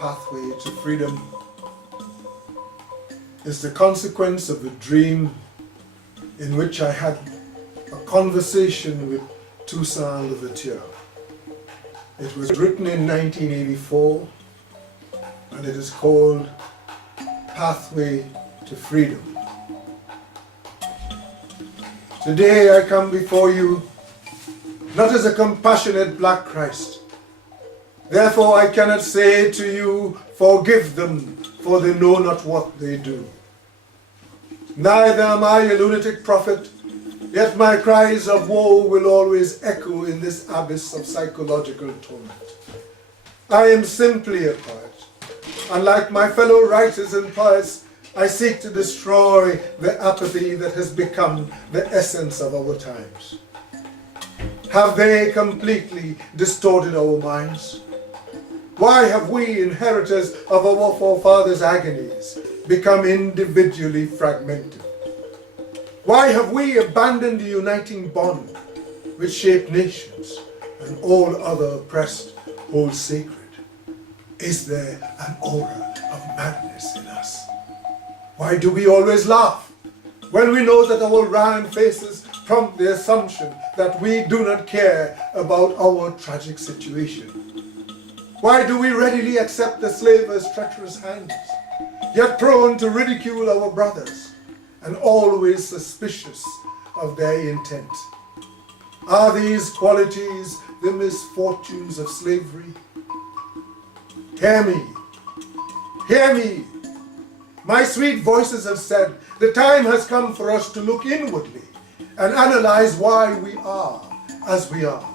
Pathway to Freedom is the consequence of a dream in which I had a conversation with Thompson. It was written in 1984 and it is called Pathway to Freedom. Today I come before you not as a compassionate black Christ. Therefore I cannot say to you, forgive them, for they know not what they do. Neither am I a lunatic prophet, yet my cries of woe will always echo in this abyss of psychological torment. I am simply a poet. Unlike my fellow writers and poets, I seek to destroy the apathy that has become the essence of our times. Have they completely distorted our minds? Why have we, inheritors of our forefathers' agonies, become individually fragmented? Why have we abandoned the uniting bond which shaped nations and all other oppressed hold sacred? Is there an aura of madness in us? Why do we always laugh when we know that our round faces prompt the assumption that we do not care about our tragic situation? Why do we readily accept the slaver's treacherous hands, yet prone to ridicule our brothers and always suspicious of their intent? Are these qualities the misfortunes of slavery? Hear me, hear me. My sweet voices have said the time has come for us to look inwardly and analyze why we are as we are.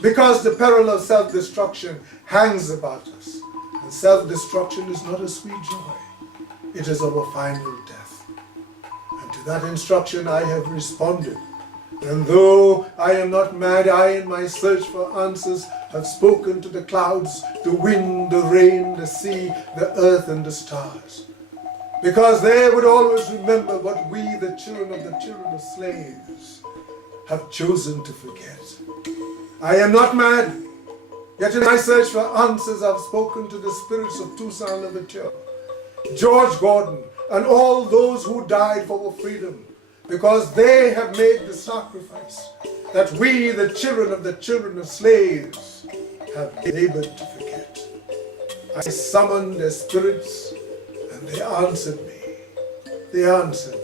Because the peril of self-destruction hangs about us, and self-destruction is not a sweet joy, it is our final death. And to that instruction I have responded, and though I am not mad, I in my search for answers have spoken to the clouds, the wind, the rain, the sea, the earth and the stars. Because they would always remember what we, the children of slaves, have chosen to forget. I am not mad, yet in my search for answers I've spoken to the spirits of Thompson, George Gordon, and all those who died for our freedom, because they have made the sacrifice that we, the children of slaves, have labored to forget. I summoned their spirits, and they answered me. They answered me.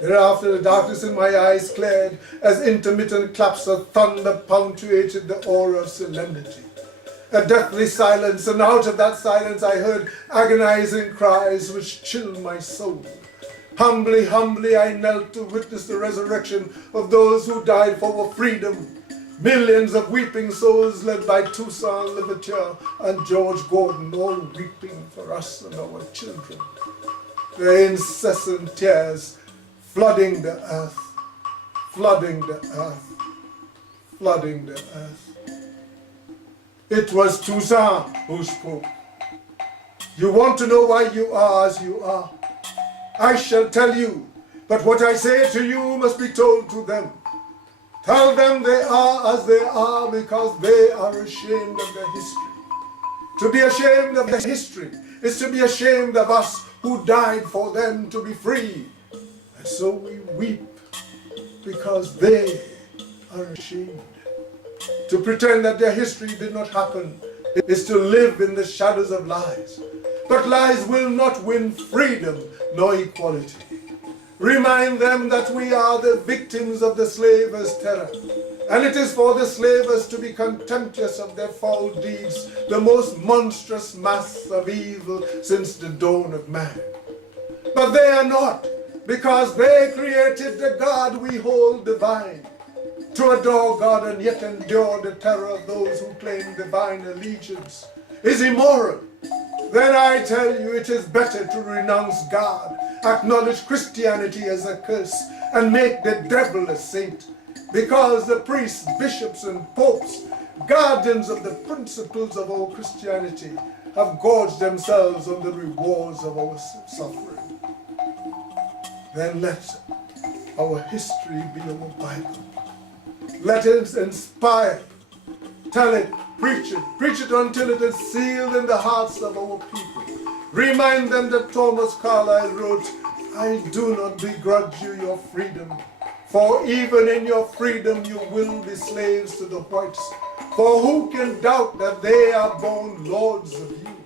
Thereafter the darkness in my eyes cleared as intermittent claps of thunder punctuated the aura of solemnity. A deathly silence, and out of that silence I heard agonizing cries which chilled my soul. Humbly, humbly I knelt to witness the resurrection of those who died for our freedom. Millions of weeping souls led by Thompson and George Gordon, all weeping for us and our children. Their incessant tears flooding the earth, flooding the earth, flooding the earth. It was Thompson who spoke. You want to know why you are as you are? I shall tell you, but what I say to you must be told to them. Tell them they are as they are because they are ashamed of their history. To be ashamed of their history is to be ashamed of us who died for them to be free. And so we weep because they are ashamed. To pretend that their history did not happen is to live in the shadows of lies. But lies will not win freedom nor equality. Remind them that we are the victims of the slavers' terror, and it is for the slavers to be contemptuous of their foul deeds, the most monstrous mass of evil since the dawn of man. But they are not, because they created the God we hold divine. To adore God and yet endure the terror of those who claim divine allegiance is immoral. Then I tell you it is better to renounce God, acknowledge Christianity as a curse, and make the devil a saint, because the priests, bishops, and popes, guardians of the principles of our Christianity, have gorged themselves on the rewards of our suffering. Then let our history be our Bible. Let it inspire, tell it, Preach it until it is sealed in the hearts of our people. Remind them that Thomas Carlyle wrote, I do not begrudge you your freedom, for even in your freedom you will be slaves to the whites. For who can doubt that they are born lords of you,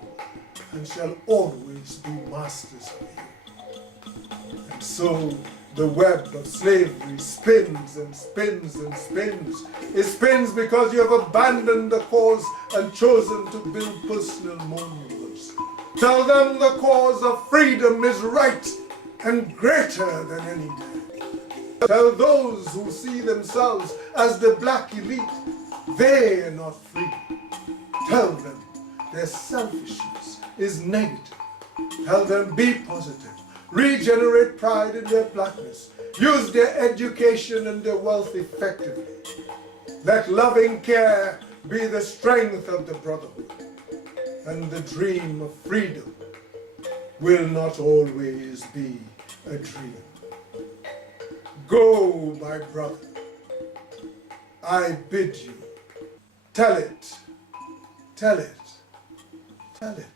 and shall always be masters of you? And so the web of slavery spins and spins and spins. It spins because you have abandoned the cause and chosen to build personal monuments. Tell them the cause of freedom is right and greater than any man. Tell those who see themselves as the black elite, they are not free. Tell them their selfishness is negative. Tell them be positive. Regenerate pride in their blackness. Use their education and their wealth effectively. Let loving care be the strength of the brotherhood. And the dream of freedom will not always be a dream. Go, my brother. I bid you. Tell it. Tell it. Tell it.